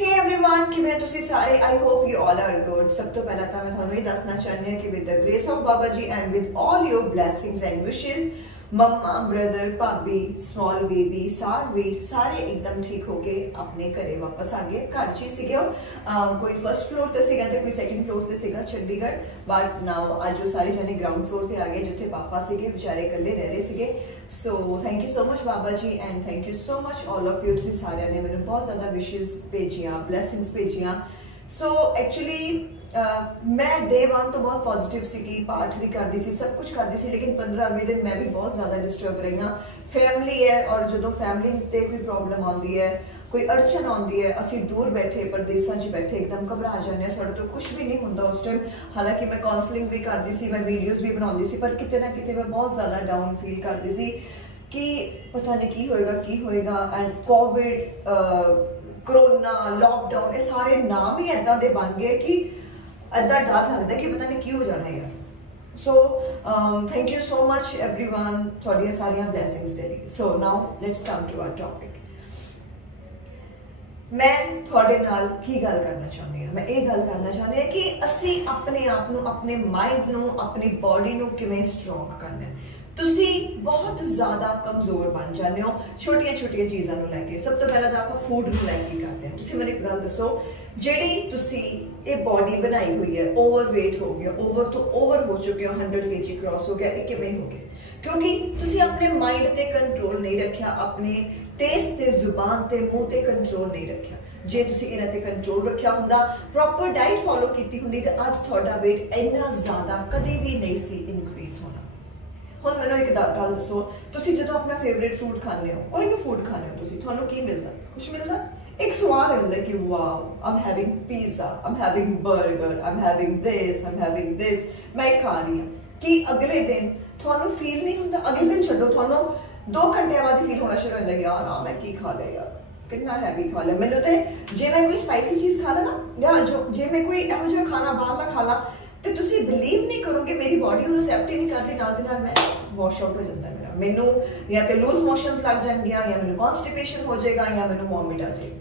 Hey everyone, किवें तुसी सारे? I hope you all are good. सब तो पहला था मैं थानू ये दसना चाहनी है कि with the grace of Baba Ji and with all your blessings and wishes, mamma, brother, भाभी, स्मॉल बेबी, वीर सारे एकदम ठीक होके अपने घरे वापस आ गए। घर च ही सीगे कोई फर्स्ट फ्लोर ते सीगा ते कोई सेकंड फ्लोर ते सीगा चंडीगढ़, बट नाउ आज वो सारे जने ग्राउंड फ्लोर ते आ गए जिथे पापा सीगे, बेचारे इकल्ले रह रहे सीगे। So thank you so much बाबा जी and thank you so much all of you. तुसीं सारिਆਂ ने मैंने बहुत ज्यादा विशेस भेजियां, ब्लैसिंग्स भेजियां। सो एक्चुअली मैं डे 1 तो बहुत पॉजिटिव सी, पाठ भी करती सी, सब कुछ करती सी, लेकिन 15-20 दिन मैं भी बहुत ज्यादा डिस्टर्ब रही हाँ। फैमिली है और जो फैमिली ते कोई प्रॉब्लम आती है, कोई अड़चन आती है, असी दूर बैठे परदेसा च बैठे एकदम घबरा जाने, साढ़े तो कुछ भी नहीं होंदा उस टाइम। हालांकि मैं काउंसलिंग भी करती सी, मैं वीडियोज भी बनाती सी, पर किते ना किते मैं बहुत ज्यादा डाउन फील करती सी कि पता नहीं की होएगा। एंड कोविड, कोरोना, लॉकडाउन, ये सारे नाम ही ऐदा दे बन गए कि ऐदा डर लगता है कि पता नहीं की हो जाना है। So thank you so much everyone थोड़िया सारिया ब्लैसिंग्स दे लिए। So now let's come to our topic. मैं थोड़े नाल की गल करना चाहती हूँ, मैं ये गल करना चाहती हूँ कि असी अपने आप नू, अपने माइंड नू, अपनी बॉडी नू किवें स्ट्रोंग करना है। तुसी बहुत ज्यादा कमजोर बन जाते हो छोटिया छोटिया चीज़ों को लैके। सब तो पहला तो आप फूड को लैके करते हैं। तुसी मैंने एक गल दसो, जेडी तुसी ये बॉडी बनाई हुई है, ओवरवेट हो गया, ओवर तो ओवर हो चुके हो, 100 kg क्रॉस हो गया, ये किवें हो गया? क्योंकि तुसी अपने माइंड ते कंट्रोल नहीं रखा, अपने टेस्ट ते, जुबान ते, मुंह ते कंट्रोल नहीं रखा। जे तुसी इन्हां ते कंट्रोल रखा हुंदा, प्रॉपर डाइट फॉलो कीती हुंदी ते अज तुहाडा वेट इन्ना ज्यादा कदे भी नहीं सी इंक्रीज होना। हुण मैनूं एक गल दसो, तुसी जदों अपना फेवरेट फूड खाने हो, कोई भी फूड खाने हो, तुसी तुहानूं की मिलदा? कुछ मिलदा? एक स्वाद मिलदा कि wow I am having pizza, I am having burger, I am having this, I am having this, मैं खा रही हूं। कि अगले दिन तुहानूं फील नहीं हुंदा? अगले दिन छड्डो, तुहानूं 2 घंटे बाद फील होना शुरू हो जाता है, यार आ मैं की खा लिया, यार कितना हैवी खा लिया। मैनूं ते जे मैं कोई स्पाइसी चीज़ खा ला ना, या जे मैं कोई इहो जिहा खाना बाहरला खा ला, तो तुसी बिलीव नहीं करोगे मेरी बॉडी उन्हें एक्सेप्ट ही नहीं करती, नाल दे नाल मैं वॉश आउट हो जाता है मेरा। मैनू या तो लूज मोशंस लग जाएंगियां, या मैनू कॉन्स्टिपेशन हो जाएगा, या मैनू वॉमिट आ जाएगी,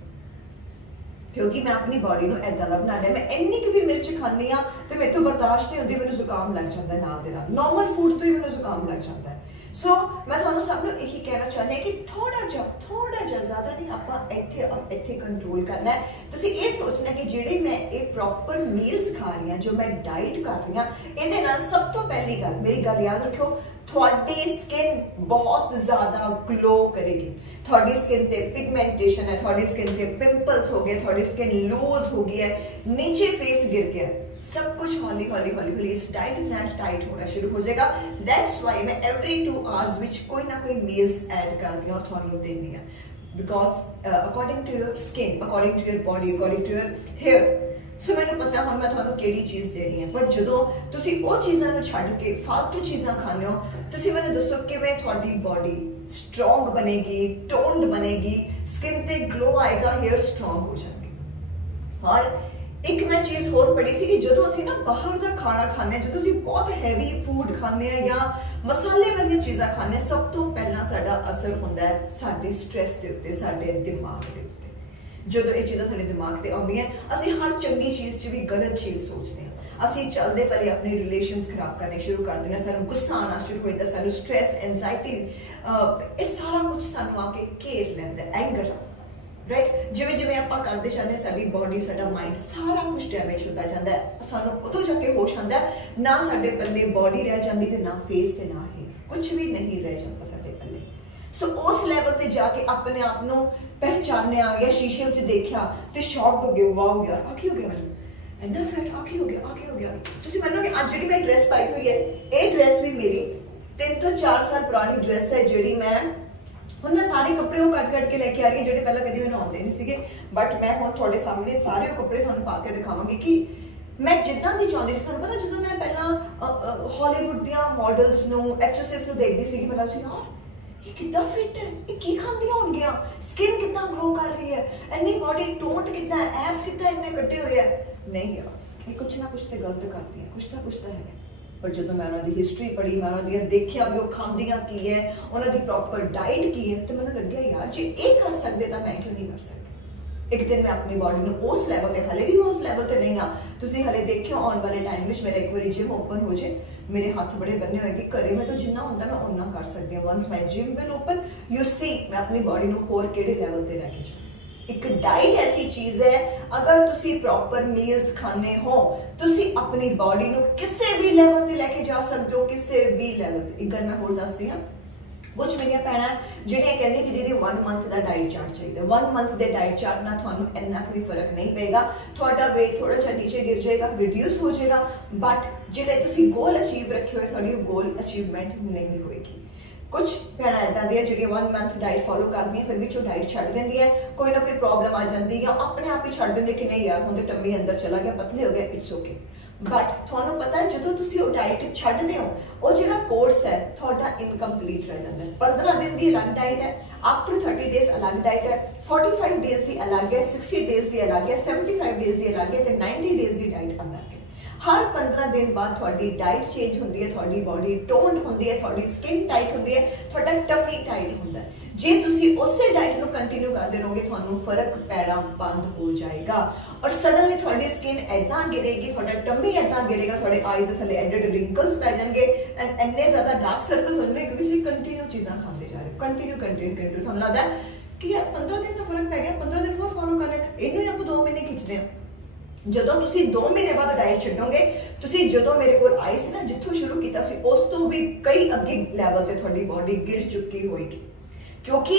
क्योंकि मैं अपनी बॉडी नू ऐदा दा बना लिया। मैं इन्नी की भी मिर्च खानी आ तो मेरे तो बर्दाश्त नहीं होती, मैनू जुकाम लग जाता है, नाल दे नाल नॉर्मल फूड तो ही मैनू जुकाम लग जाता है। सो मैं तुहानू सब नू यही कहना चाहती हूँ कि थोड़ा जा ज्यादा नहीं, आप इत्थे और इत्थे कंट्रोल करना है। तुसी ये सोचना कि जेडे मैं ये प्रॉपर मील्स खा रही हूँ, जो मैं डाइट कर रही हूँ, इहदे नाल सब तो पहली गल, मेरी गल याद रखियो, थोड़ी स्किन बहुत ज्यादा ग्लो करेगी। थोड़ी स्किन ते पिगमेंटेशन है, थोड़ी स्किन ते पिंपल्स हो गए, थोड़ी स्किन लूज हो गई है, नीचे फेस गिर गया, सब कुछ हौली हौली इस डाइट प्लान टाइट होना शुरू हो जाएगा। दैट्स वाई मैं एवरी 2 आवर्स विच कोई ना कोई मील्स ऐड करती हूँ और थानू देनी है, because according to your skin, according to your body, according to your hair. So मैंने पता हम मैं थानू केड़ी चीज़ देनी है, बट जदों तुसी वो चीज़ां नू छड्ड के फालतू चीज़ां खाने हो, तुसी मैंने दसो किवें तुहाडी बॉडी स्ट्रोंग बनेगी, टोन्ड बनेगी, स्किन ते ग्लो आएगा, हेयर स्ट्रोंग हो जाएंगे। और एक मैं चीज होर पढ़ी सी कि जदों असीं ना बाहर दा खाना खाने, जदों असीं बहुत हैवी फूड खाने या मसाले वाली चीज़ां खाने, सब तो पहला साडा असर हुंदा है साडे स्ट्रेस दे उत्ते, साडे दिमाग दे उत्ते। जदों ये चीज़ां साडे दिमाग ते आउंदियां, असीं हर चंगी चीज़ च भी गलत चीज़ सोचते हैं। असीं चलदे पले अपने रिलेशंस खराब करने शुरू कर देने, सानूं गुस्सा आना शुरू हो जाता, सानूं स्ट्रेस, एंजाइटी, ये सारा कुछ सानूं आके घेर लैंदा, एंगर, राइट। जिवें जिवें आपां करदे जांदे साडी बॉडी, साडा माइंड, सारा कुछ डैमेज होता जाता है। सानूं उदों जाके होश आंदा है, ना साडे पल्ले बॉडी रह जांदी ते ना फेस ते ना हेयर, कुछ भी नहीं रह जाता साडे पल्ले। सो उस लैवल ते जाके अपने आप नूं पहचानिया या शीशे में देखा तो शॉक्ड हो गए, वाओ यार आ की हो गया, मैंने इन्ना फैट आ की हो गया। तुसीं मनोगे अज जिहड़ी मैं ड्रेस पाई हुई है, ये ड्रेस भी मेरी 3 तो 4 साल पुरानी ड्रेस है, जिहड़ी मैं हुण मैं सारे कपड़े वो कट के लेके आ रही, जो पहले कभी मैंने आते नहीं सीगे, बट मैं हुण तुहाडे सामने सारे कपड़े तुहानूं पा के दिखावांगी कि मैं जिद्दां दी चाहुंदी सी। तुहानूं पता जदों मैं पहला हॉलीवुड दियां मॉडल्स नूं, एक्ट्रेसेस नूं देखदी सी, पहला सी यार ये कितना फिट है, ये की खांदियां होणगियां, स्किन कितना ग्रो कर रही है, इन्नी बॉडी टोन्ड कितना है, एब्स कितना इन्ने कट्टे हुए हैं। नहीं यार, ये कुछ ना कुछ तो गलत करती है, कुछ ना कुछ तो है। पर जो मैं उन्होंने हिस्टरी पढ़ी, मैं उन्होंने देखा भी वो खांदियां की है, उन्होंने प्रॉपर डाइट की है, तो मैंने लग गया यार जे ये कर सकते तो मैं क्यों नहीं कर सकती। एक दिन मैं अपनी बॉडी ਨੂੰ ਉਸ ਲੈਵਲ ਤੇ ਹਲੇ ਵੀ ਮੈਂ ਉਸ ਲੈਵਲ ਤੇ ਨਹੀਂ ਆ। ਤੁਸੀਂ ਹਲੇ ਦੇਖਿਓ ਆਉਣ ਵਾਲੇ ਟਾਈਮ ਵਿੱਚ ਮੇਰਾ ਇੱਕ ਵਾਰੀ ਜਿਮ ਓਪਨ ਹੋ ਜੇ, ਮੇਰੇ ਹੱਥ ਬੜੇ ਬੰਨੇ ਹੋਏਗੇ ਘਰੇ, ਮੈਂ ਤਾਂ ਜਿੰਨਾ ਹੁੰਦਾ ਮੈਂ ਉਹਨਾਂ ਕਰ ਸਕਦੀ ਹਾਂ। Once my gym will open you see ਮੈਂ ਆਪਣੀ ਬॉडी ਨੂੰ ਹੋਰ ਕਿਹੜੇ ਲੈਵਲ ਤੇ ਲੈ ਕੇ ਜਾਵਾਂ। एक डाइट ऐसी चीज है, अगर तुसी प्रॉपर मील्स खाने हो तुसी अपनी बॉडी ਨੂੰ ਕਿਸੇ ਵੀ ਲੈਵਲ ਤੇ ਲੈ ਕੇ ਜਾ ਸਕਦੇ ਹੋ, ਕਿਸੇ ਵੀ ਲੈਵਲ ਤੇ। ਇੱਕ ਗੱਲ ਮੈਂ ਹੋਰ ਦੱਸਦੀ ਹਾਂ, ਕੁਝ ਮੇਰੀਆਂ ਭੈਣਾਂ ਜਿਹੜੀਆਂ ਕਹਿੰਦੀ ਕਿ ਦੀਦੀ 1 ਮੰਥ ਦਾ ਡਾਈਟ ਚਾਰਟ ਚਾਹੀਦਾ। 1 ਮੰਥ ਦੇ ਡਾਈਟ ਚਾਰਟ ਨਾਲ ਤੁਹਾਨੂੰ ਇੰਨਾ ਵੀ ਫਰਕ ਨਹੀਂ ਪਏਗਾ, ਤੁਹਾਡਾ weight ਥੋੜਾ ਜਿਹਾ ਨੀਚੇ ਗਿਰ ਜਾਏਗਾ, ਰਿਡਿਊਸ ਹੋ ਜਾਏਗਾ, ਬਟ ਜਿਹੜੇ ਤੁਸੀਂ ਗੋਲ ਅਚੀਵ ਰੱਖੇ ਹੋਏ ਤੁਹਾਡੀ ਗੋਲ ਅਚੀਵਮੈਂਟ ਨਹੀਂ ਹੋਏਗੀ। कुछ भैन इदा दी जो 1 मंथ डाइट फॉलो करती फिर भी डाइट छड्ड देंदी है, कोई ना कोई प्रॉब्लम आ जाती है, अपने आप ही छड्ड देंगे कि नहीं यार हुण टम्मी अंदर चला गया, पतले हो गए, इट्स ओके। बट तुहानू पता है जो तुसी वो डाइट छड्डदे हो वो जिहड़ा कोर्स है तुहाडा इनकम्पलीट रह जाता है। 15 दिन की अलग डाइट है, आफ्टर 30 डेज अलग डाइट है, 45 डेज की अलग है, 60 डेज की अलग है, 75 डेज की अलग है, तो 90 डेज की डाइट अलग है। हर 15 दिन बाद थोड़ी डाइट चेंज होती है, थोड़ी बॉडी टोन्ड होती है, थोड़ी स्किन टाइट होती है, थोड़ा टमी टाइट होता है। जे तुसी उसे डाइट को कंटिन्यू करते रहोगे तुहानू फर्क पैना बंद हो जाएगा और सडनली थोड़ी स्किन ऐदा गिरेगी, थोड़ा टमी ऐदा गिरेगा, थोड़े आईज थले एडेड रिंकल्स पै जाएंगे एंड इन्ने ज्यादा डार्क सर्कल्स होंगे क्योंकि तुसी कंटिन्यू चीज़ां खाते जा रहे हो, कंटिन्यू तुहानू लगदा है कि यार 15 दिन का फर्क पै गया, 15 दिन बाद फॉलो कर लेना, इनू ही आप 2 महीने खिंचते हैं। ਜਦੋਂ ਤੁਸੀਂ 2 ਮਹੀਨੇ ਬਾਅਦ ਡਾਈਟ ਛੱਡੋਗੇ, ਤੁਸੀਂ ਜਦੋਂ ਮੇਰੇ ਕੋਲ ਆਏ ਸੀ ਨਾ ਜਿੱਥੋਂ ਸ਼ੁਰੂ ਕੀਤਾ ਸੀ ਉਸ ਤੋਂ ਵੀ ਕਈ ਅੱਗੇ ਲੈਵਲ ਤੇ ਤੁਹਾਡੀ ਬਾਡੀ ਗਿਰ ਚੁੱਕੀ ਹੋਏਗੀ, ਕਿਉਂਕਿ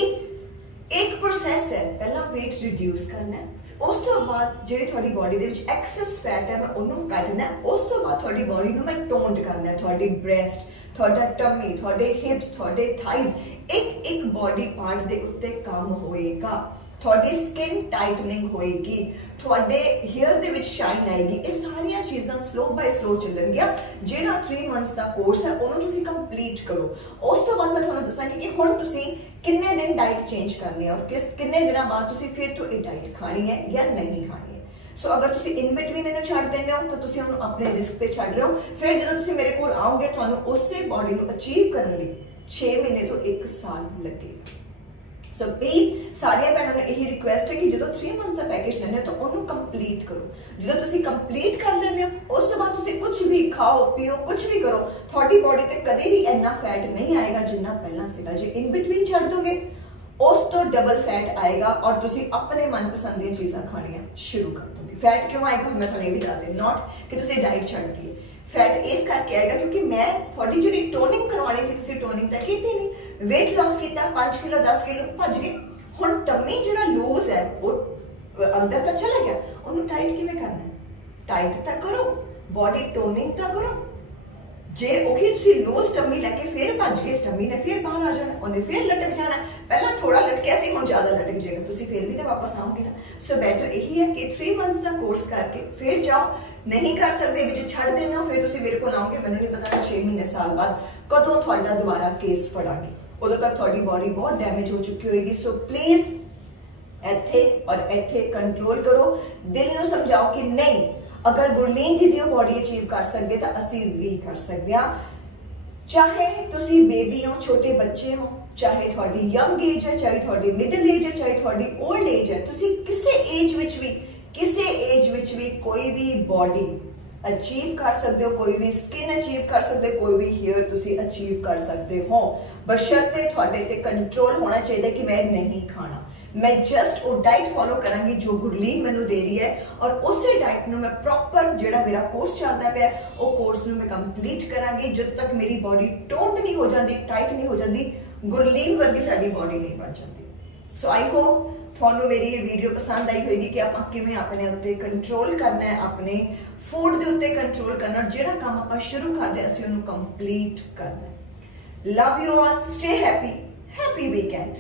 ਇੱਕ ਪ੍ਰੋਸੈਸ ਹੈ। ਪਹਿਲਾਂ weight ਰਿਡਿਊਸ ਕਰਨਾ ਹੈ, ਉਸ ਤੋਂ ਬਾਅਦ ਜਿਹੜੀ ਤੁਹਾਡੀ ਬਾਡੀ ਦੇ ਵਿੱਚ ਐਕਸੈਸ ਫੈਟ ਹੈ ਮੈਂ ਉਹਨੂੰ ਕੱਢਣਾ ਹੈ, ਉਸ ਤੋਂ ਬਾਅਦ ਤੁਹਾਡੀ ਬਾਡੀ ਨੂੰ ਮੈਂ ਟੋਨਡ ਕਰਨਾ ਹੈ, ਤੁਹਾਡੀ ਬ੍ਰੈਸਟ, ਤੁਹਾਡਾ ਟਮੀ, ਤੁਹਾਡੇ ਹਿਪਸ, ਤੁਹਾਡੇ ਥਾਈਜ਼, ਇੱਕ ਬਾਡੀ ਪਾਰਟ ਦੇ ਉੱਤੇ ਕੰਮ ਹੋਏਗਾ, थोड़ी स्किन टाइटनिंग होएगी, थोड़े हेयर दे विच शाइन आएगी। ये सारिया चीज़ां स्लो बाय स्लो चलणगियां। जेड़ा 3 मंथ्स का कोर्स है उन्होंने तुसी कंप्लीट करो। उस तो बाद मैं तुहानू दसांगी कि हुण तुसी किन्ने दिन डाइट चेंज करनी है और किन्ने दिनों बाद तुसी फिर तो ये डाइट खानी है या नहीं खानी है। सो अगर तुसी इन बिटवीन इन्हू छड्ड देंदे हो तो तुसी उन्हू अपने रिस्क पे छड्ड रहे हो। फिर जदों तुसी मेरे कोल आओगे तुहानू उसे बॉडी नू अचीव करने लई 6 महीने तो 1 साल लगेगा। सो प्लीज सारिया भैनों ने यही रिक्वेस्ट है कि जो 3 मंथ्स का पैकेज लेने तो उन्होंने कंप्लीट करो। जो तुसी कंप्लीट कर लेंगे उस बाद तुसी कुछ भी खाओ पियो कुछ भी करो, थोड़ी बॉडी ते कभी भी इतना फैट नहीं आएगा जिन्ना पहला सीगा। जे इन बिटवीन छड्ड दोगे उस तो डबल फैट आएगा और तुसी अपने मनपसंद दी चीज़ां खानियां शुरू कर दोगे। फैट क्यों आएगा मैं तुहानू ये भी दस दी, नॉट कि तुसी डाइट छड्ड दी, फैट इस करके आएगा क्योंकि मैं थोड़ी जी टोनिंग करवानी सी, तुसी टोनिंग तो की नहीं, वेट लॉस किया 5 किलो 10 किलो भज गए, हुण टमी जो लूज है वो अंदर तक चला गया, उन्होंने टाइट किवें करना है, टाइट तो करो, बॉडी टोनिंग तो करो। जे उही तुसी लूज टमी लैके फिर भज गए, टमी ने फिर बाहर आ जाना, उन्हें फिर लटक जाना, पहला थोड़ा लटकिया सी हुण ज्यादा लटक जाएगा, तुसी फिर भी तो वापस आओगे ना। सो बेटर यही है कि 3 मंथ्स का कोर्स करके फिर जाओ, नहीं कर सकते विच छड्ड देने हो फिर तुसी मेरे कोल आओगे, मैनूं नहीं पता 6 महीने साल बाद कदों तुहाडा दोबारा केस फड़ांगे, उदों तक तुहाडी बॉडी बहुत डैमेज हो चुकी होएगी। सो प्लीज इत्थे और इत्थे कंट्रोल करो, दिल नूं समझाओ कि नहीं अगर गुरलीन दीदी बॉडी अचीव कर सकते तो असी भी कर सकते हैं। चाहे तुसी बेबी हो, छोटे बच्चे हो, चाहे थोड़ी यंग एज है, चाहे थोड़ी मिडल एज है, चाहे थोड़ी ओल्ड एज है, तुसी किसी एज विच भी कोई भी बॉडी अचीव कर सकते हो, कोई भी स्किन अचीव कर सकते हो, कोई भी हेयर तुसी अचीव कर सकते हो, बशर्ते थोड़े ते कंट्रोल होना चाहिए कि मैं नहीं खाना, मैं जस्ट वो डाइट फॉलो करांगी जो गुरलीन मैनू दे रही है और उसे डाइट में मैं प्रॉपर जेड़ा मेरा कोर्स चलता पे वो कोर्स में कंप्लीट करांगी जब तक मेरी बॉडी टोन्ड नहीं हो जाती, टाइट नहीं हो जाती, गुरलीन वर्गी साडी बॉडी नहीं बन जाती। सो आई होप थानू मेरी ये वीडियो पसंद आई होगी कि आप किवें अपने उत्ते कंट्रोल करना है, अपने फूड के उत्ते कंट्रोल करना, जेड़ा काम आप शुरू करते असीं उहनूं कंप्लीट करना है। Love you all, stay happy, happy weekend.